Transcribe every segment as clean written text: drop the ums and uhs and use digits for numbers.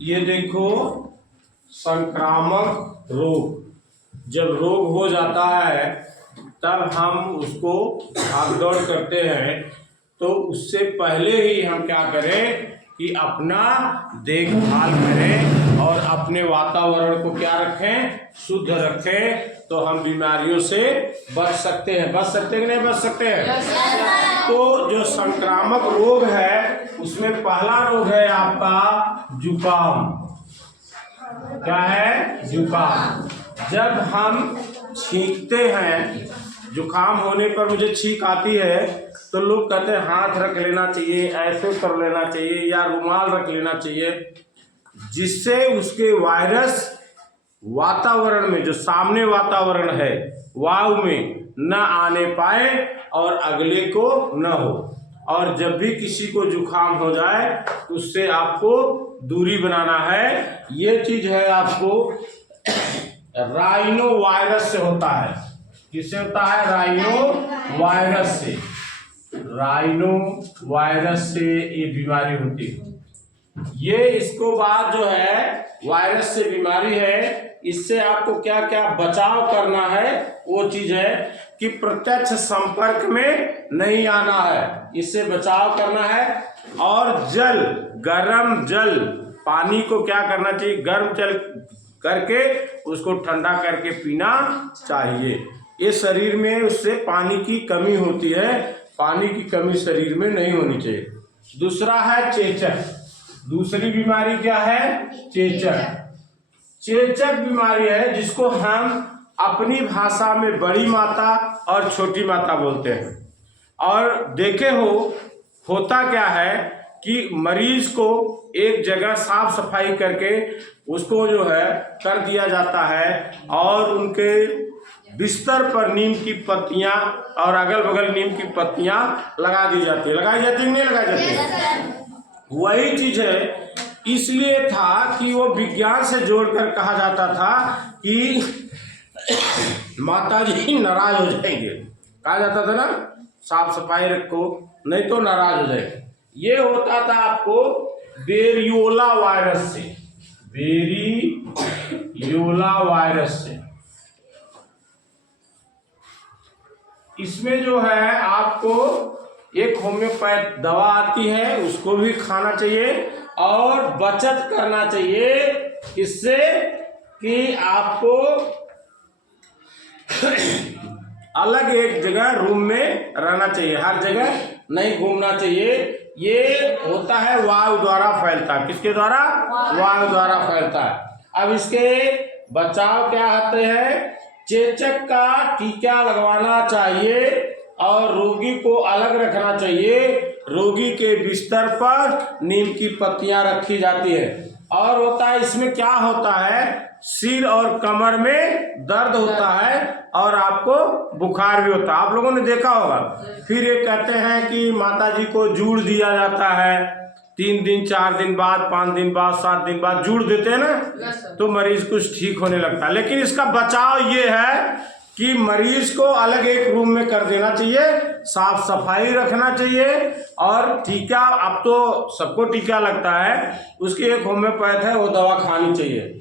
ये देखो, संक्रामक रोग जब रोग हो जाता है तब हम उसको भागदौड़ करते हैं, तो उससे पहले ही हम क्या करें कि अपना देखभाल करें और अपने वातावरण को क्या रखें, शुद्ध रखें, तो हम बीमारियों से बच सकते हैं। बच सकते हैं कि नहीं बच सकते हैं? तो जो संक्रामक रोग है उसमें पहला रोग है आपका जुकाम। क्या है? जुकाम। जब हम छींकते हैं, जुकाम होने पर मुझे छींक आती है तो लोग कहते हैं हाथ रख लेना चाहिए, ऐसे कर लेना चाहिए या रुमाल रख लेना चाहिए, जिससे उसके वायरस वातावरण में, जो सामने वातावरण है, वायु में न आने पाए और अगले को न हो। और जब भी किसी को जुकाम हो जाए तो उससे आपको दूरी बनाना है। ये चीज है आपको राइनो वायरस से होता है। किससे होता है? राइनो वायरस से। राइनो वायरस से ये बीमारी होती है। ये इसको बाद जो है वायरस से बीमारी है, इससे आपको क्या क्या बचाव करना है वो चीज है कि प्रत्यक्ष संपर्क में नहीं आना है, इससे बचाव करना है। और जल, गर्म जल, पानी को क्या करना चाहिए, गर्म जल करके उसको ठंडा करके पीना चाहिए। ये शरीर में उससे पानी की कमी होती है, पानी की कमी शरीर में नहीं होनी चाहिए। दूसरा है चेचक। दूसरी बीमारी क्या है? चेचक। चेचक बीमारी है जिसको हम अपनी भाषा में बड़ी माता और छोटी माता बोलते हैं। और देखे होता क्या है कि मरीज को एक जगह साफ सफाई करके उसको जो है कर दिया जाता है और उनके बिस्तर पर नीम की पत्तियां और अगल बगल नीम की पत्तियां लगा दी जाती है। लगाई जाती है नहीं लगाई जाती है? वही चीज है। इसलिए था कि वो विज्ञान से जोड़कर कहा जाता था कि माता जी नाराज हो जाएंगे, कहा जाता था ना, साफ सफाई रखो नहीं तो नाराज हो जाएंगे। ये होता था आपको वेरियोला वायरस से। वेरियोला वायरस से। इसमें जो है आपको एक होम्योपैथ दवा आती है, उसको भी खाना चाहिए और बचत करना चाहिए इससे कि आपको अलग एक जगह रूम में रहना चाहिए, हर जगह नहीं घूमना चाहिए। ये होता है वायु द्वारा फैलता है। किसके द्वारा? वायु द्वारा फैलता है। अब इसके बचाव क्या होते हैं? चेचक का टीका लगवाना चाहिए और रोगी को अलग रखना चाहिए। रोगी के बिस्तर पर नीम की पत्तियां रखी जाती है। और होता है, इसमें क्या होता है, सिर और कमर में दर्द होता है और आपको बुखार भी होता है। आप लोगों ने देखा होगा। फिर ये कहते हैं कि माता जी को जूड़ दिया जाता है, 3 दिन 4 दिन बाद, 5 दिन बाद, 7 दिन बाद जूड़ देते हैं ना, तो मरीज कुछ ठीक होने लगता है। लेकिन इसका बचाव ये है कि मरीज को अलग एक रूम में कर देना चाहिए, साफ सफाई रखना चाहिए और टीका, अब तो सबको टीका लगता है, उसकी एक होम्योपैथ है वो दवा खानी चाहिए।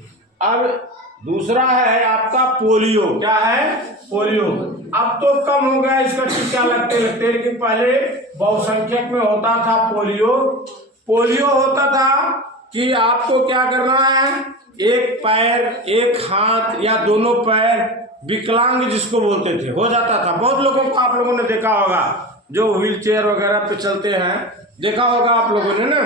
अब दूसरा है आपका पोलियो। क्या है? पोलियो। अब तो कम हो गया इसका टीका लगते लगते, लेकिन पहले बहुसंख्यक में होता था पोलियो। पोलियो होता था कि आपको क्या करना है, एक पैर, एक हाथ या दोनों पैर, विकलांग जिसको बोलते थे, हो जाता था। बहुत लोगों को आप लोगों ने देखा होगा जो व्हील चेयर वगैरह पे चलते हैं, देखा होगा आप लोगों ने ना,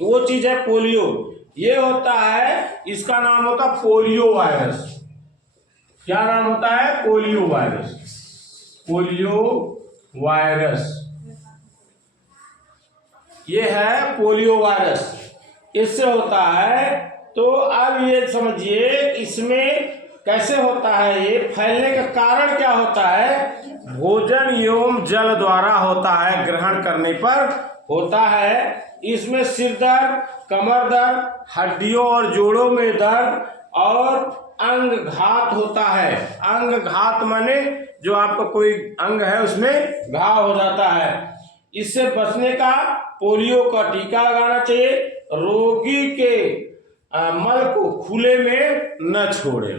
तो वो चीज है पोलियो। ये होता है, इसका नाम होता है पोलियो वायरस। क्या नाम होता है? Polio virus. पोलियो वायरस ये है पोलियो वायरस, इससे होता है। तो अब ये समझिए इसमें कैसे होता है, ये फैलने का कारण क्या होता है? भोजन एवं जल द्वारा होता है, ग्रहण करने पर होता है। इसमें सिर दर्द, कमर दर्द, हड्डियों और जोड़ों में दर्द और अंग घात होता है। अंग घात माने जो आपका कोई अंग है उसमें घाव हो जाता है। इससे बचने का पोलियो का टीका लगाना चाहिए रोगी के मल को खुले में न छोड़े।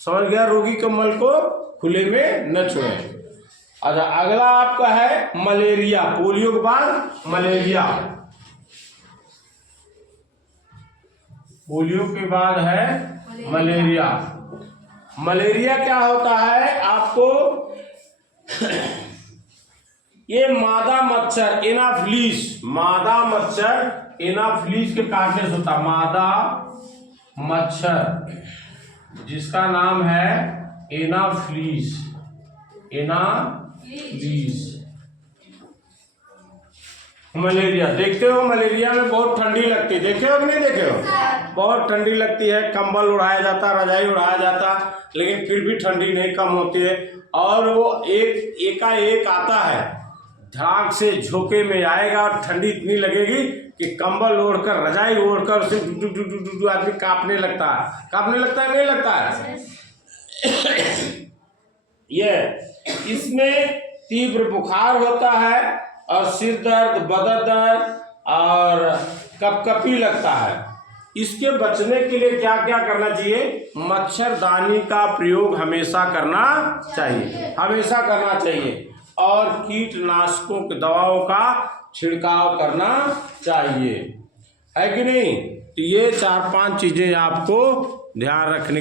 समझ गया? रोगी के मल को खुले में न छोड़े। अच्छा, अगला आपका है मलेरिया। पोलियो के बाद मलेरिया। पोलियो के बाद है मलेरिया। मलेरिया क्या होता है आपको? ये मादा मच्छर एनाफिलीज, मादा मच्छर एनाफिलीज के काटने से होता। मादा मच्छर जिसका नाम है एनाफिलीज, एनाफिलीज। मलेरिया देखते हो, मलेरिया में बहुत ठंडी लगती है, देखे हो कि नहीं देखे हो? बहुत ठंडी लगती है, कंबल उड़ाया जाता, रजाई उड़ाया जाता, लेकिन फिर भी ठंडी नहीं कम होती है। और वो एकाएक आता है, धड़ाक से झोंके में आएगा और ठंडी इतनी लगेगी कि कंबल ओढ़कर, रजाई ओढ़कर उसे डू आदमी कांपने लगता है। कांपने लगता है नहीं लगता है? ये इसमें तीव्र बुखार होता है और सिर दर्द, बदन दर्द और कपकपी लगता है। इसके बचने के लिए क्या क्या करना चाहिए? मच्छरदानी का प्रयोग हमेशा करना चाहिए, हमेशा करना चाहिए। और कीटनाशकों की दवाओं का छिड़काव करना चाहिए, है कि नहीं? तो ये 4-5 चीजें आपको ध्यान रखने